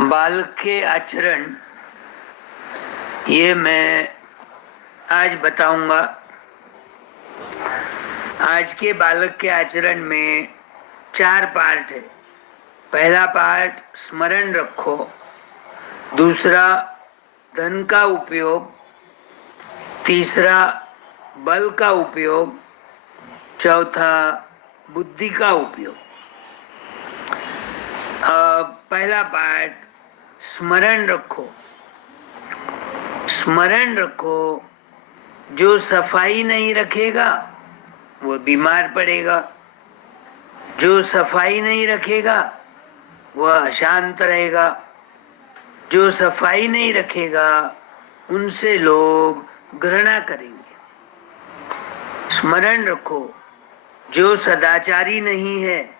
बालक के आचरण ये मैं आज बताऊंगा। आज के बालक के आचरण में 4 पार्ट है। पहला पार्ट स्मरण रखो, दूसरा धन का उपयोग, तीसरा बल का उपयोग, चौथा बुद्धि का उपयोग। पहला पार्ट स्मरण रखो। स्मरण रखो, जो सफाई नहीं रखेगा वो बीमार पड़ेगा, जो सफाई नहीं रखेगा वह अशांत रहेगा, जो सफाई नहीं रखेगा उनसे लोग घृणा करेंगे। स्मरण रखो, जो सदाचारी नहीं है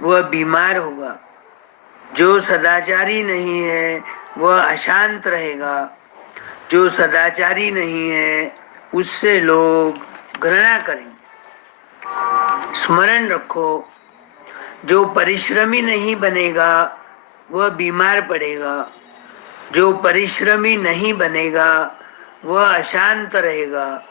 वह बीमार होगा, जो सदाचारी नहीं है वह अशांत रहेगा, जो सदाचारी नहीं है उससे लोग घृणा करेंगे। स्मरण रखो, जो परिश्रमी नहीं बनेगा वह बीमार पड़ेगा, जो परिश्रमी नहीं बनेगा वह अशांत रहेगा,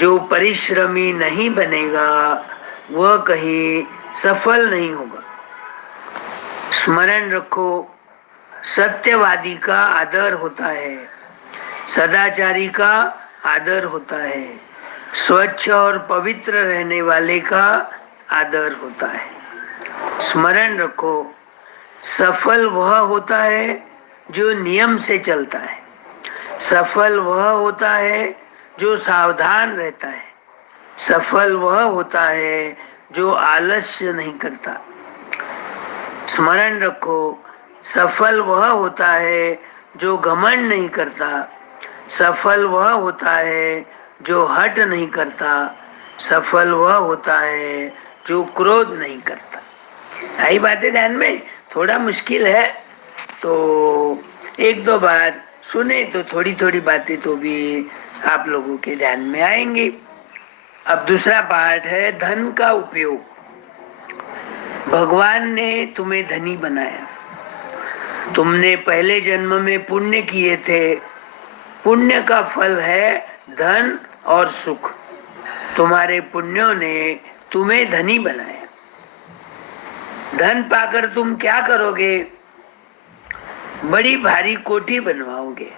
जो परिश्रमी नहीं बनेगा वह कहीं सफल नहीं होगा। स्मरण रखो, सत्यवादी का आदर होता है, सदाचारी का आदर होता है, स्वच्छ और पवित्र रहने वाले का आदर होता है। स्मरण रखो, सफल वह होता है जो नियम से चलता है, सफल वह होता है जो सावधान रहता है, सफल वह होता है जो आलस्य नहीं करता। स्मरण रखो, सफल वह होता है जो घमंड नहीं करता, सफल वह होता है जो हठ नहीं करता, सफल वह होता है जो क्रोध नहीं करता। आई बातें ध्यान में? थोड़ा मुश्किल है तो एक दो बार सुने तो थोड़ी थोड़ी बातें तो भी आप लोगों के ध्यान में आएंगी। अब दूसरा पार्ट है धन का उपयोग। भगवान ने तुम्हें धनी बनाया, तुमने पहले जन्म में पुण्य किए थे, पुण्य का फल है धन और सुख। तुम्हारे पुण्यों ने तुम्हें धनी बनाया। धन पाकर तुम क्या करोगे? बड़ी भारी कोठी बनवाओगे,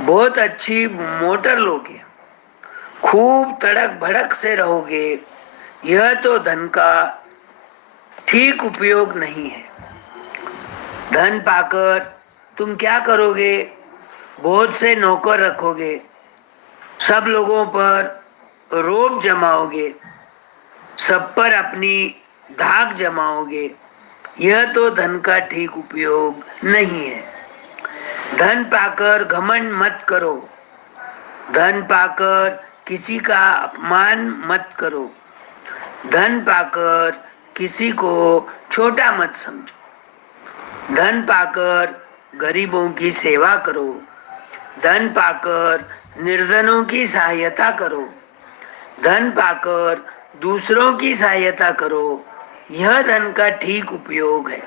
बहुत अच्छी मोटर लोगे, खूब तड़क भड़क से रहोगे। यह तो धन का ठीक उपयोग नहीं है। धन पाकर तुम क्या करोगे? बहुत से नौकर रखोगे, सब लोगों पर रोब जमाओगे, सब पर अपनी धाक जमाओगे। यह तो धन का ठीक उपयोग नहीं है। धन पाकर घमंड मत करो, धन पाकर किसी का अपमान मत करो, धन पाकर किसी को छोटा मत समझो, धन पाकर गरीबों की सेवा करो, धन पाकर निर्धनों की सहायता करो, धन पाकर दूसरों की सहायता करो। यह धन का ठीक उपयोग है।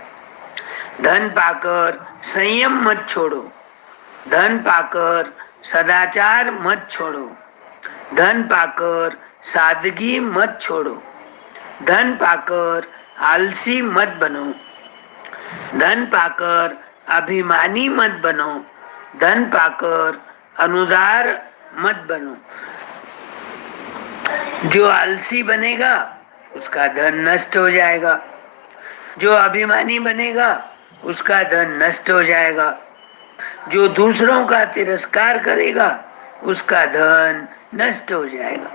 धन पाकर संयम मत छोड़ो, धन पाकर सदाचार मत छोड़ो, धन पाकर सादगी मत छोड़ो, धन पाकर आलसी मत बनो, धन पाकर अभिमानी मत बनो, धन पाकर अनुदार मत बनो। जो आलसी बनेगा उसका धन नष्ट हो जाएगा, जो अभिमानी बनेगा उसका धन नष्ट हो जाएगा, जो दूसरों का तिरस्कार करेगा उसका धन नष्ट हो जाएगा,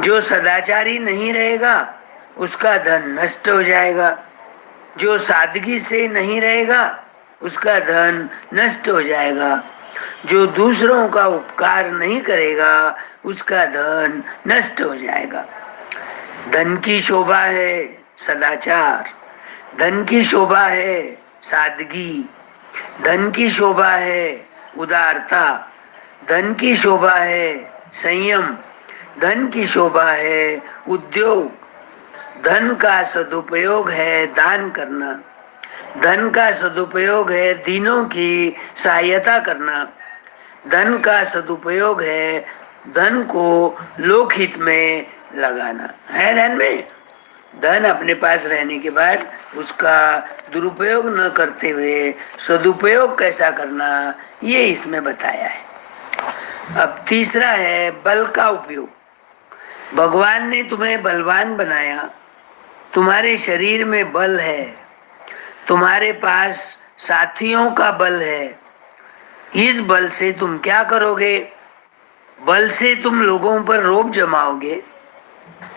जो सदाचारी नहीं रहेगा उसका धन नष्ट हो जाएगा, जो सादगी से नहीं रहेगा उसका धन नष्ट हो जाएगा, जो दूसरों का उपकार नहीं करेगा उसका धन नष्ट हो जाएगा। धन की शोभा है सदाचार, धन की शोभा है सादगी, धन की शोभा है उदारता, धन की शोभा है संयम, धन की शोभा है उद्योग, धन का सदुपयोग है दान करना, धन का सदुपयोग है दीनों की सहायता करना। धन का सदुपयोग है धन को लोकहित में लगाना। है धन में धन अपने पास रहने के बाद उसका दुरुपयोग न करते हुए सदुपयोग कैसा करना, ये इसमें बताया है। अब तीसरा है बल का उपयोग। भगवान ने तुम्हें बलवान बनाया, तुम्हारे शरीर में बल है, तुम्हारे पास साथियों का बल है। इस बल से तुम क्या करोगे? बल से तुम लोगों पर रोब जमाओगे,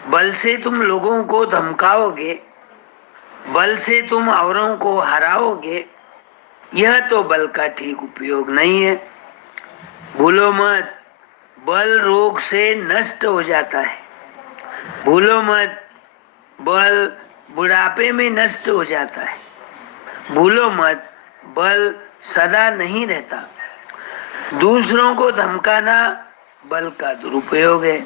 बल से तुम लोगों को धमकाओगे, बल से तुम औरों को हराओगे। यह तो बल का ठीक उपयोग नहीं है। भूलो मत, बल रोग से नष्ट हो जाता है। भूलो मत, बल बुढ़ापे में नष्ट हो जाता है। भूलो मत, बल सदा नहीं रहता। दूसरों को धमकाना बल का दुरुपयोग है,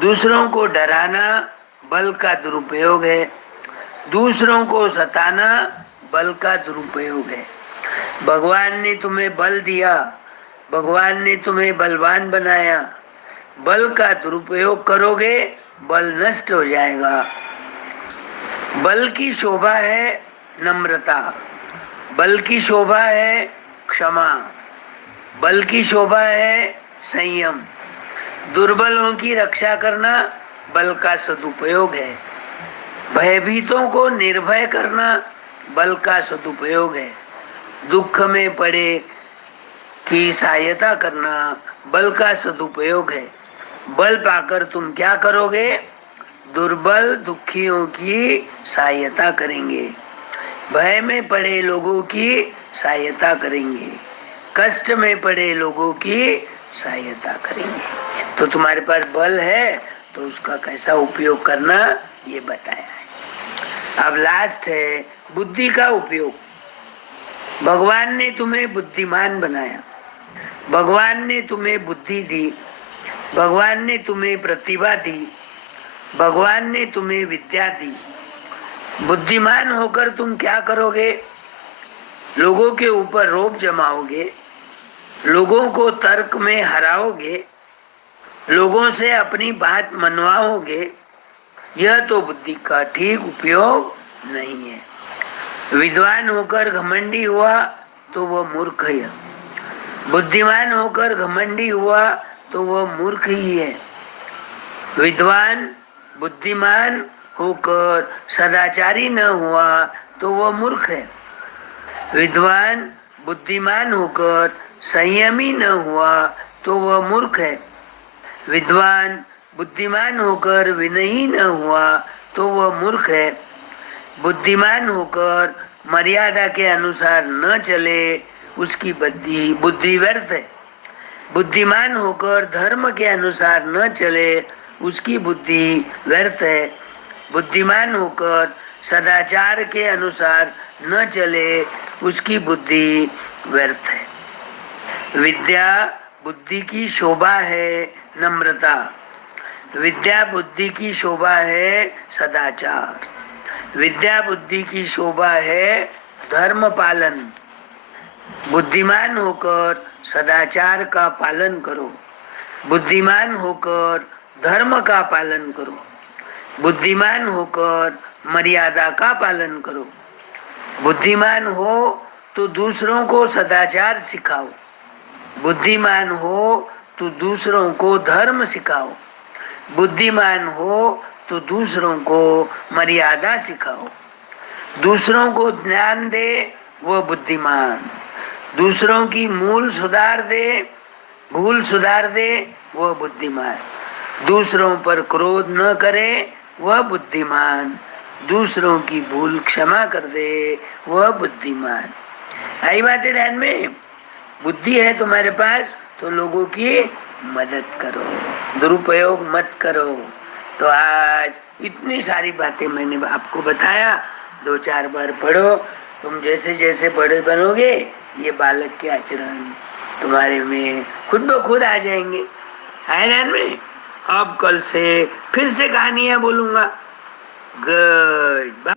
दूसरों को डराना बल का दुरुपयोग है, दूसरों को सताना बल का दुरुपयोग है। भगवान ने तुम्हें बल दिया, भगवान ने तुम्हें बलवान बनाया। बल का दुरुपयोग करोगे, बल नष्ट हो जाएगा। बल की शोभा है नम्रता, बल की शोभा है क्षमा, बल की शोभा है संयम। दुर्बलों की रक्षा करना बल का सदुपयोग है। भयभीतों को निर्भय करना बल का सदुपयोग है। दुख में पड़े की सहायता करना बल का सदुपयोग है। बल पाकर तुम क्या करोगे? दुर्बल दुखियों की सहायता करेंगे, भय में पड़े लोगों की सहायता करेंगे, कष्ट में पड़े लोगों की सहायता करेंगे। तो तुम्हारे पास बल है तो उसका कैसा उपयोग करना, ये बताया है। अब लास्ट है बुद्धि का उपयोग। भगवान ने तुम्हें बुद्धिमान बनाया, भगवान ने तुम्हें बुद्धि दी, भगवान ने तुम्हें प्रतिभा दी, भगवान ने तुम्हें विद्या दी। बुद्धिमान होकर तुम क्या करोगे? लोगों के ऊपर रोब जमाओगे, लोगों को तर्क में हराओगे, लोगों से अपनी बात मनवाओगे। यह तो बुद्धि का ठीक उपयोग नहीं है। विद्वान होकर घमंडी हुआ तो वह मूर्ख है, बुद्धिमान होकर घमंडी हुआ तो वह मूर्ख ही है। विद्वान बुद्धिमान होकर सदाचारी न हुआ तो वह मूर्ख है। विद्वान बुद्धिमान होकर संयमी न हुआ तो वह मूर्ख है। विद्वान बुद्धिमान होकर विनयी न हुआ तो वह मूर्ख है। बुद्धिमान होकर मर्यादा के अनुसार न चले, उसकी बुद्धि व्यर्थ है। बुद्धिमान होकर धर्म के अनुसार न चले, उसकी बुद्धि व्यर्थ है। बुद्धिमान होकर सदाचार के अनुसार न चले, उसकी बुद्धि व्यर्थ है। विद्या बुद्धि की शोभा है नम्रता, विद्या बुद्धि की शोभा है सदाचार, विद्या बुद्धि की शोभा है धर्म पालन। बुद्धिमान होकर सदाचार का पालन करो, बुद्धिमान होकर धर्म का पालन करो, बुद्धिमान होकर मर्यादा का पालन करो। बुद्धिमान हो तो दूसरों को सदाचार सिखाओ, बुद्धिमान हो तो दूसरों को धर्म सिखाओ, बुद्धिमान हो तो दूसरों को मर्यादा सिखाओ। दूसरों को ज्ञान दे वो बुद्धिमान, दूसरों की मूल सुधार दे, भूल सुधार दे वह बुद्धिमान। दूसरों पर क्रोध न करे वह बुद्धिमान, दूसरों की भूल क्षमा कर दे वह बुद्धिमान। आई बात है ध्यान में। बुद्धि है तुम्हारे पास तो लोगों की मदद करो, दुरुपयोग मत करो। तो आज इतनी सारी बातें मैंने आपको बताया, 2-4 बार पढ़ो। तुम जैसे जैसे बड़े बनोगे ये बालक के आचरण तुम्हारे में खुद ब खुद आ जाएंगे। है ध्यान में। अब कल से फिर से कहानियां बोलूंगा। Good bye.